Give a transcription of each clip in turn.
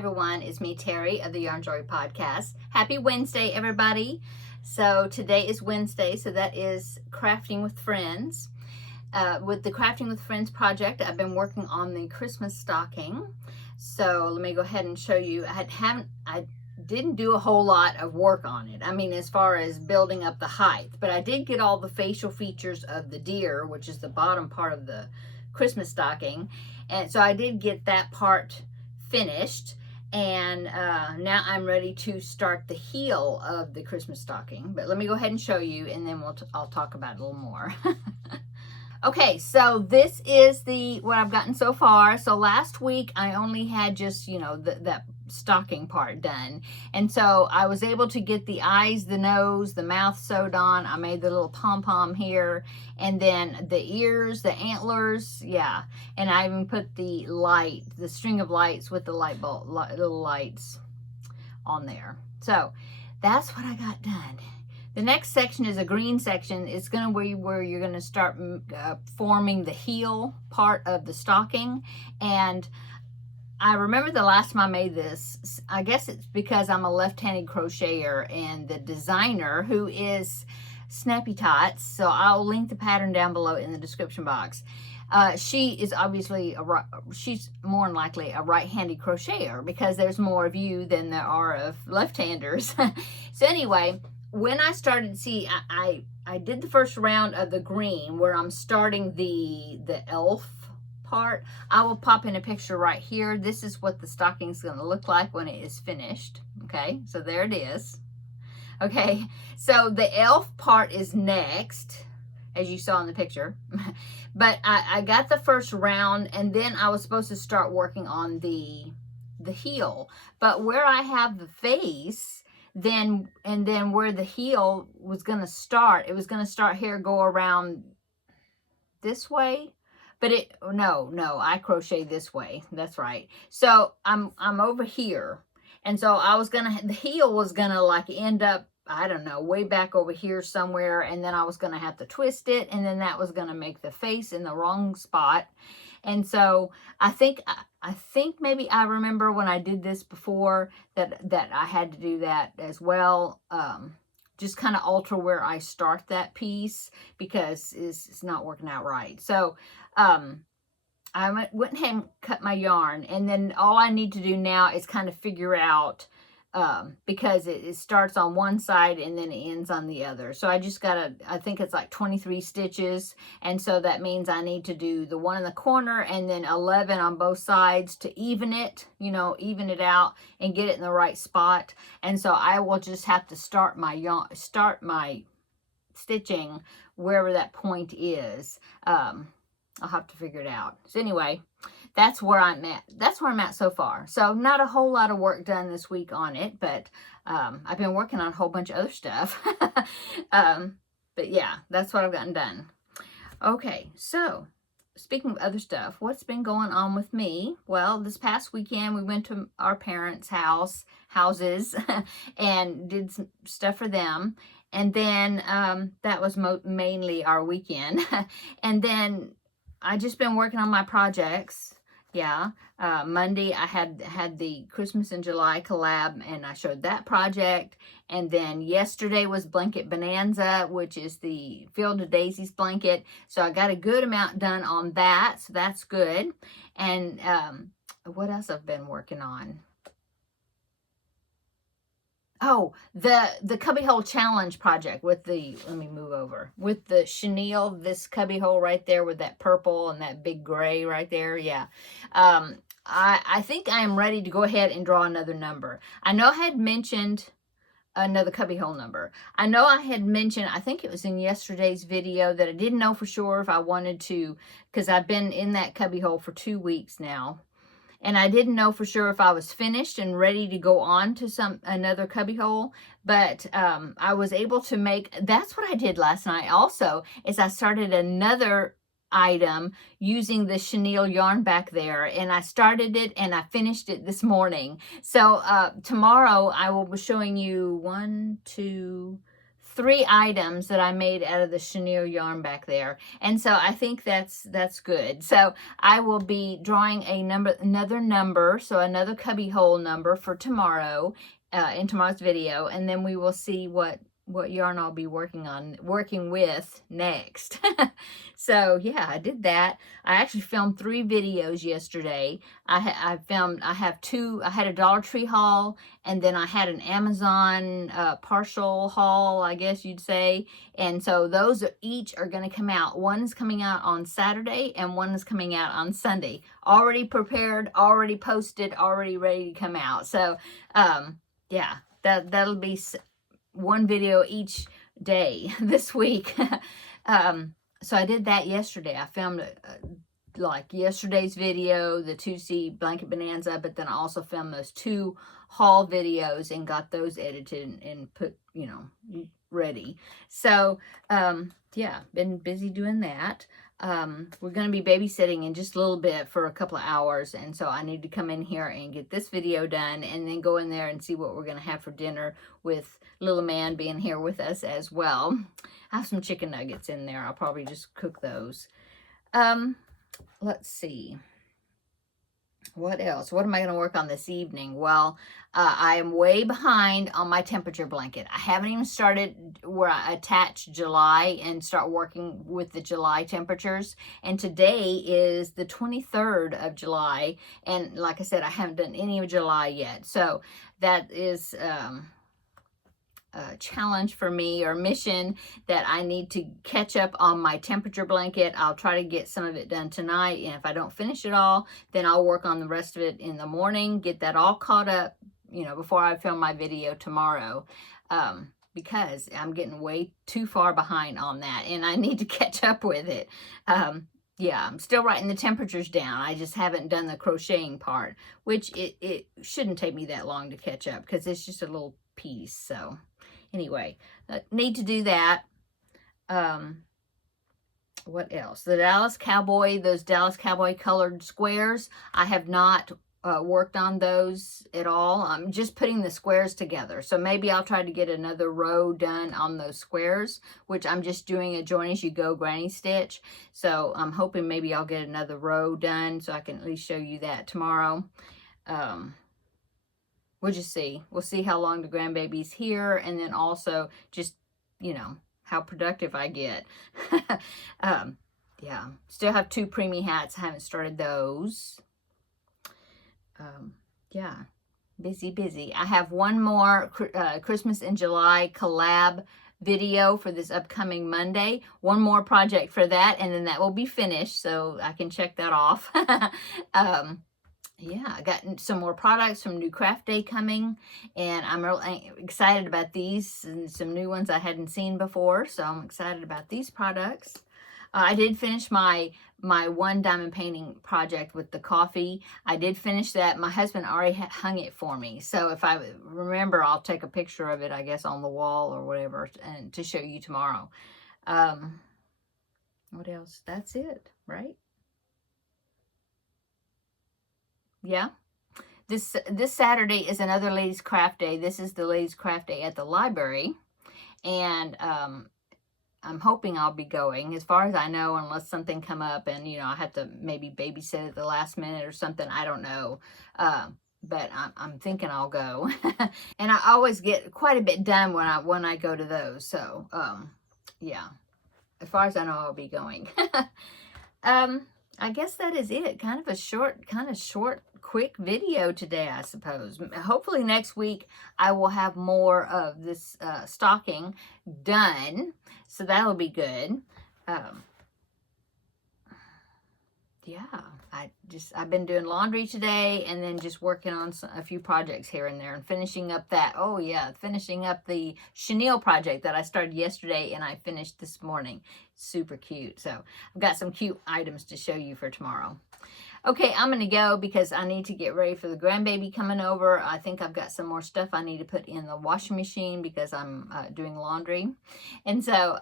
everyone, it's me Terry of the Yarn Joy Podcast. Happy Wednesday, everybody. So today is Wednesday, so that is Crafting with Friends. With the Crafting with Friends project, I've been working on the Christmas stocking. So let me go ahead and show you. I didn't do a whole lot of work on it. I mean, as far as building up the height, but I did get all the facial features of the deer, which is the bottom part of the Christmas stocking. And so I did get that part finished, and now I'm ready to start the heel of the Christmas stocking. But let me go ahead and show you, and then I'll talk about it a little more. Okay, so this is what I've gotten so far. So last week I only had just, that stocking part done. And so I was able to get the eyes, the nose, the mouth sewed on. I made the little pom-pom here, and then the ears, the antlers, yeah. And I even put the string of lights with the light bulb, little lights on there. So that's what I got done. The next section is a green section. It's going to be where you're going to start forming the heel part of the stocking. And I remember the last time I made this, I guess it's because I'm a left-handed crocheter, and the designer, who is Snappy Tots, so I'll link the pattern down below in the description box. She is obviously she's more than likely a right-handed crocheter, because there's more of you than there are of left-handers. So anyway, when I started, I did the first round of the green where I'm starting the elf part. I will pop in a picture right here. This is what the stocking is going to look like when it is finished. Okay, so there it is. Okay, so the elf part is next, as you saw in the picture. But I got the first round, and then I was supposed to start working on the heel. But where I have the face, then where the heel was going to start, it was going to start here, go around this way. But I crochet this way. That's right. So I'm over here. And so the heel was gonna like end up, I don't know, way back over here somewhere. And then I was gonna have to twist it. And then that was gonna make the face in the wrong spot. And so I think maybe I remember when I did this before that I had to do that as well. Just kind of alter where I start that piece, because it's not working out right. So I went ahead and cut my yarn, and then all I need to do now is kind of figure out, because it starts on one side and then it ends on the other. So I just gotta, I think it's like 23 stitches, and so that means I need to do the one in the corner and then 11 on both sides to even it, even it out and get it in the right spot. And so I will just have to start my stitching wherever that point is. I'll have to figure it out. So anyway, that's where I'm at. That's where I'm at so far. So not a whole lot of work done this week on it, but I've been working on a whole bunch of other stuff. But yeah, that's what I've gotten done. Okay, so speaking of other stuff, what's been going on with me? Well, this past weekend we went to our parents' houses and did some stuff for them. And then that was mainly our weekend. And then I just been working on my projects. Yeah. Monday I had the Christmas in July collab, and I showed that project. And then yesterday was Blanket Bonanza, which is the Field of Daisies blanket. So I got a good amount done on that. So that's good. And what else I've been working on? Oh, the cubbyhole challenge project with let me move over, with the chenille, this cubbyhole right there with that purple and that big gray right there. Yeah. I think I am ready to go ahead and draw another number. I know I had mentioned another cubbyhole number. I know I had mentioned, I think it was in yesterday's video, that I didn't know for sure if I wanted to, because I've been in that cubbyhole for 2 weeks now. And I didn't know for sure if I was finished and ready to go on to another cubbyhole. But I was able to that's what I did last night also, is I started another item using the chenille yarn back there. And I started it and I finished it this morning. So tomorrow I will be showing you 1, 2, 3 items that I made out of the chenille yarn back there. And so I think that's good. So I will be drawing another number, so another cubby hole number for tomorrow, in tomorrow's video, and then we will see what yarn I'll be working with next. So yeah, I did that. I actually filmed 3 videos yesterday. I had a Dollar Tree haul, and then I had an Amazon partial haul, I guess you'd say. And so those each are going to come out. One is coming out on Saturday, and one is coming out on Sunday. Already prepared, already posted, already ready to come out. So yeah, that'll be one video each day this week. So I did that yesterday. I filmed like yesterday's video, the 2C blanket bonanza, but then I also filmed those 2 haul videos and got those edited and put, ready. So yeah, been busy doing that. We're going to be babysitting in just a little bit for a couple of hours, and so I need to come in here and get this video done and then go in there and see what we're going to have for dinner, with little man being here with us as well. I have some chicken nuggets in there. I'll probably just cook those. Let's see. What else? What am I going to work on this evening? Well, I am way behind on my temperature blanket. I haven't even started where I attach July and start working with the July temperatures. And today is the 23rd of July. And like I said, I haven't done any of July yet. So that is a challenge for me, or mission, that I need to catch up on my temperature blanket. I'll try to get some of it done tonight, and if I don't finish it all, then I'll work on the rest of it in the morning, get that all caught up, before I film my video tomorrow, because I'm getting way too far behind on that, and I need to catch up with it. Yeah, I'm still writing the temperatures down. I just haven't done the crocheting part, which it shouldn't take me that long to catch up, because it's just a little piece. So anyway, need to do that. What else? Those Dallas Cowboy colored squares, I have not worked on those at all. I'm just putting the squares together. So maybe I'll try to get another row done on those squares, which I'm just doing a join as you go granny stitch. So I'm hoping maybe I'll get another row done so I can at least show you that tomorrow. We'll just see. We'll see how long the grandbaby's here, and then also just, how productive I get. Yeah, still have 2 preemie hats. I haven't started those. Yeah, busy. I have one more Christmas in July collab video for this upcoming Monday. One more project for that, and then that will be finished, so I can check that off. Yeah, I got some more products from New Craft Day coming, and I'm really excited about these, and some new ones I hadn't seen before, so I'm excited about these products. I did finish my 1 diamond painting project with the coffee. I did finish that. My husband already hung it for me, so if I remember, I'll take a picture of it, I guess, on the wall or whatever, and to show you tomorrow. What else? That's it, right? Yeah. This Saturday is another Ladies Craft Day. This is the Ladies Craft Day at the library, and I'm hoping I'll be going. As far as I know, unless something come up and I have to maybe babysit at the last minute or something, I don't know. But I'm thinking I'll go. And I always get quite a bit done when I go to those. So yeah, as far as I know, I'll be going. I guess that is it. Kind of a short, quick video today, I suppose. Hopefully next week I will have more of this stocking done, so that'll be good. Yeah, I've been doing laundry today, and then just working on a few projects here and there, and finishing up finishing up the chenille project that I started yesterday and I finished this morning. Super cute. So I've got some cute items to show you for tomorrow. Okay, I'm going to go because I need to get ready for the grandbaby coming over. I think I've got some more stuff I need to put in the washing machine because I'm doing laundry. And so,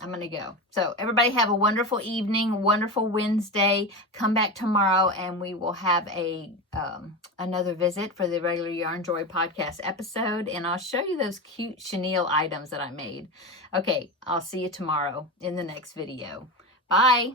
I'm going to go. So everybody have a wonderful evening, wonderful Wednesday. Come back tomorrow and we will have a another visit for the regular Yarn Joy podcast episode. And I'll show you those cute chenille items that I made. Okay, I'll see you tomorrow in the next video. Bye.